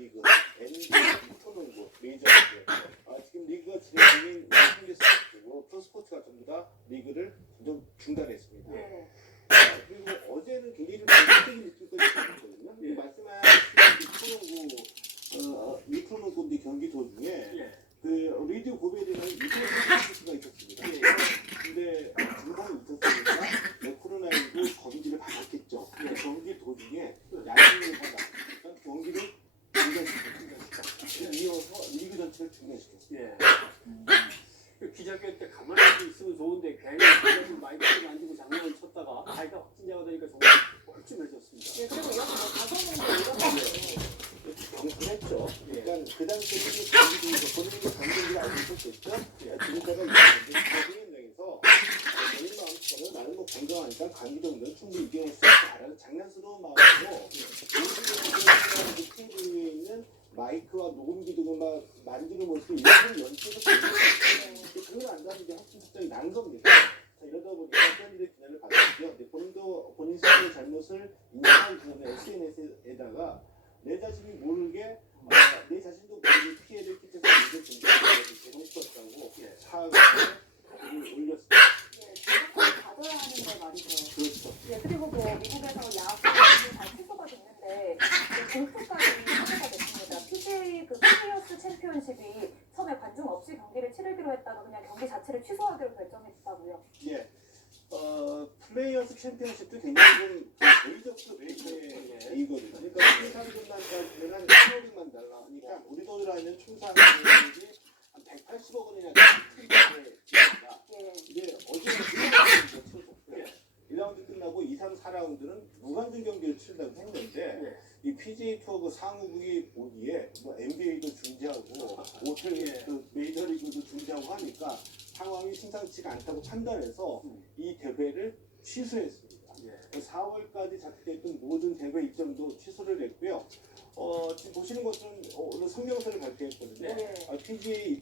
리그, NBA 프로농구, 메이저 리그. 아, 지금 리그가 진행 중인 싱글스 그리고 프로스포츠가 전부 다 리그를 좀 중단했습니다. 네. 아, 그리고 어제는 굉장히 좀 정상적인 느낌까지 들었거든요. 예. 말씀하신 프로농구, 어, 이 프로농구인데 경기 도중에 예. 그 리드 이태원 선수가 있었습니다. 예. 근데 증상이 있었으니까 네, 코로나19 검지를 받았겠죠. 예. 경기 도중에 야생을 받아. 그러니까 경기를 중단시켰습니다. 이어서 리그 전체를 중단시켰습니다. 예. 그 기자회 때 가만히 있으면 좋은데 괜히 기자들 마이크를 만지고 장난을 쳤다가 자기가 확진자가 되니까 정말 뻘쭘해졌습니다. 네, 그리고 이어서 뭐 가성문도 이런 경고했죠. 예. 그러니까 그 당시에 경기도에서 본인이 감정을 알고 있었겠죠. 진짜가 있었는데 그분에 대해서 본인 마음처럼 나는 뭐 건강하니까 감기 정도는 충분히 이겨낼 수 있다라는 장난스러운 마음으로 그 테이블 위에 있는 마이크와 녹음기 등을 막 만지는 모습을 일부러 연출해서 보여줬어요. 그걸 안 가지고 학생 특정이 난 겁니다. 자, 이러다 보니까 팬들의 비난을 받았고요. 본인도 본인 스스로의 잘못을 인정한 다음에 SNS에다가 내 자신이 모르게 어, 내 자신도 모르게 피해를 끼쳐서 이게 굉장히 죄송스럽다고 예. 사과를 올렸습니다. 네, 지금까지 가져야 하는데 말이죠. 그렇죠. 네, 그리고 뭐 미국에서 야구가 잘 취소가 됐는데 그 골프까지 취소가 됐습니다. 그 플레이어스 챔피언십이 처음에 관중 없이 경기를 치르기로 했다가 그냥 경기 자체를 취소하기로 결정했다고요. 예. 어, 플레이어스 챔피언십도 굉장히 좀 대의적급의 이거든요. 그러니까 총상금만 따지면 한 1,500만 달러. 그러니까 우리 돈으로 하면 총상금이 한 180억 원이나 되는 니다 예. 이게 어제는 1라운드 치렀고요. 1라운드 끝나고 2, 3, 4라운드는 무관중 경기를 치른다고 했는데 PGA 투어 그 상무국이 보기에 뭐 NBA도 중지하고 오틀 예. 그 메이저리그도 중지하고 하니까 상황이 심상치가 않다고 판단해서 음. 이 대회를 취소했습니다. 예. 4월까지 잡혔던 모든 대회 일정도 취소를 했고요. 어, 지금 보시는 것처럼 어, 오늘 성명서를 발표했거든요. 네. 아, PGA 입장